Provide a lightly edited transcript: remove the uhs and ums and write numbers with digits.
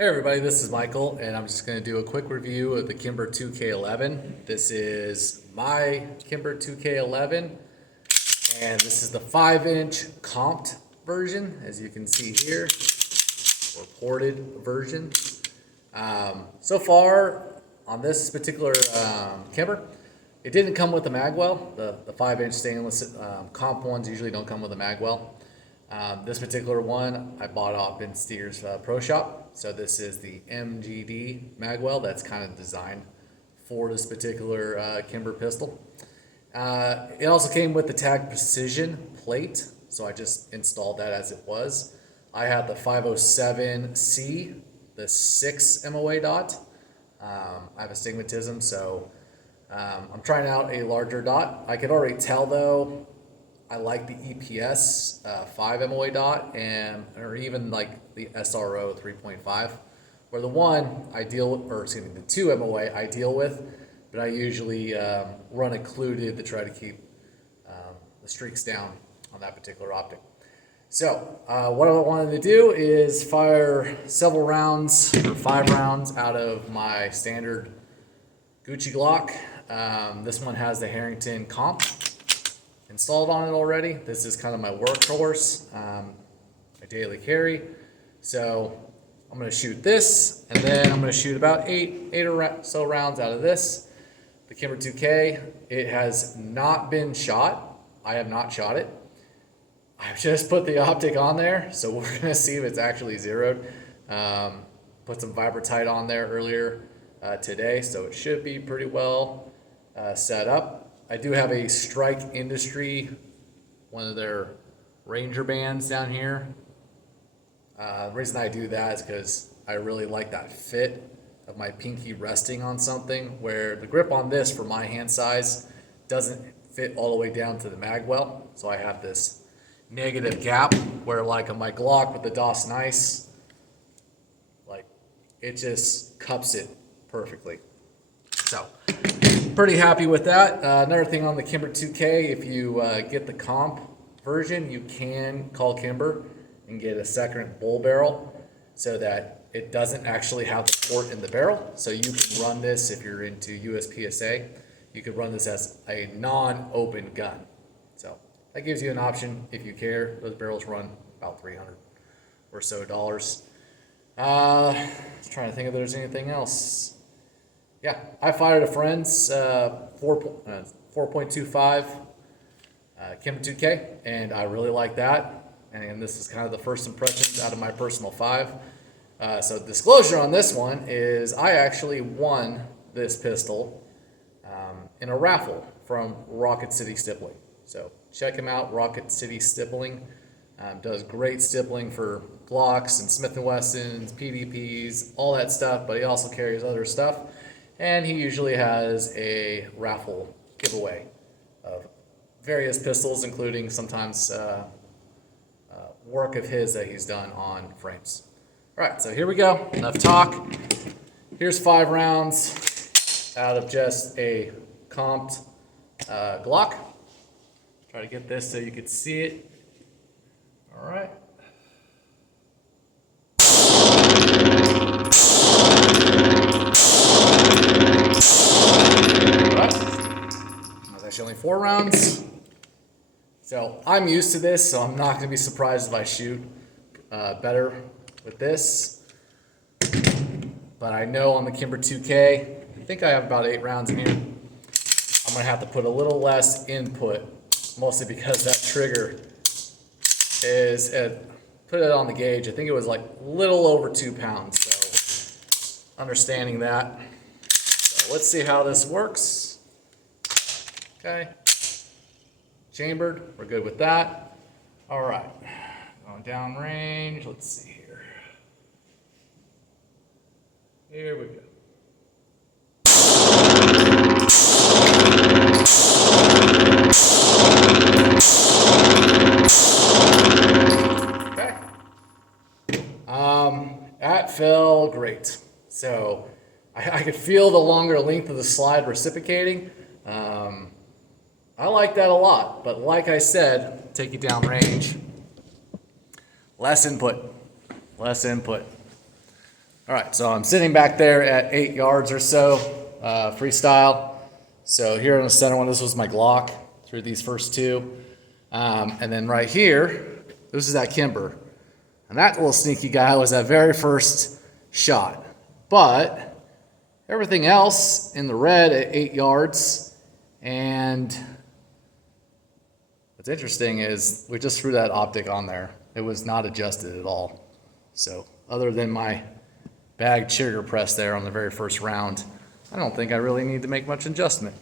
Hey everybody, this is Michael, and I'm just going to do a quick review of the Kimber 2K11. This is my Kimber 2K11, and this is the 5-inch comped version, as you can see here, or ported version. So far, on this particular Kimber, it didn't come with a magwell. The 5-inch stainless comp ones usually don't come with a magwell. This particular one I bought off in Steers Pro Shop. So this is the MGD magwell that's kind of designed for this particular Kimber pistol. It also came with the Tag Precision plate, so I just installed that as it was. I had the 507C, the 6 MOA dot. I have astigmatism, so I'm trying out a larger dot. I could already tell though, I like the EPS 5 MOA dot or even like the SRO 3.5, where the one I deal with, or excuse me, the 2 MOA I deal with, but I usually run occluded to try to keep the streaks down on that particular optic. So what I wanted to do is fire several rounds, or 5 rounds, out of my standard Gucci Glock. This one has the Harrington comp installed on it already. This is kind of my workhorse, my daily carry. So I'm going to shoot this, and then I'm going to shoot about eight or so rounds out of this. The Kimber 2K, it has not been shot. I have not shot it. I've just put the optic on there, so we're going to see if it's actually zeroed. Put some Vibratite on there earlier today, so it should be pretty well set up. I do have a Strike Industry, one of their Ranger bands down here. The reason I do that is because I really like that fit of my pinky resting on something, where the grip on this for my hand size doesn't fit all the way down to the magwell. So I have this negative gap where, like on my Glock with the DOS Nice, like it just cups it perfectly. So pretty happy with that. Another thing on the Kimber 2K, if you get the comp version, you can call Kimber and get a second bull barrel so that it doesn't actually have the port in the barrel. So you can run this, if you're into USPSA, you could run this as a non-open gun. So that gives you an option if you care. Those barrels run about $300 or so. Trying to think if there's anything else. Yeah, I fired a friend's 4.25 Kimber 2K, and I really like that. And this is kind of the first impressions out of my personal 5. So disclosure on this one is I actually won this pistol in a raffle from Rocket City Stippling. So check him out, Rocket City Stippling. Does great stippling for Glocks and Smith & Wessons, PDPs, all that stuff, but he also carries other stuff. And he usually has a raffle giveaway of various pistols, including sometimes work of his that he's done on frames. All right, so here we go. Enough talk. Here's 5 rounds out of just a comped Glock. Try to get this so you can see it. All right. That's actually only 4 rounds. So I'm used to this, so I'm not going to be surprised if I shoot better with this. But I know on the Kimber 2K, I think I have about 8 rounds in here. I'm going to have to put a little less input, mostly because that trigger is, put it on the gauge, I think it was like a little over 2 pounds. So understanding that. So let's see how this works. Okay. Chambered, we're good with that. All right, going down range, let's see here. Here we go. Okay. That felt great. So I could feel the longer length of the slide reciprocating. I like that a lot, but like I said, take it down range. Less input. All right, so I'm sitting back there at 8 yards or so, freestyle. So here in the center one, this was my Glock through these first two. And then right here, this is that Kimber. And that little sneaky guy was that very first shot. But everything else in the red at 8 yards. And what's interesting is we just threw that optic on there. It was not adjusted at all. So other than my bag trigger press there on the very first round, I don't think I really need to make much adjustment.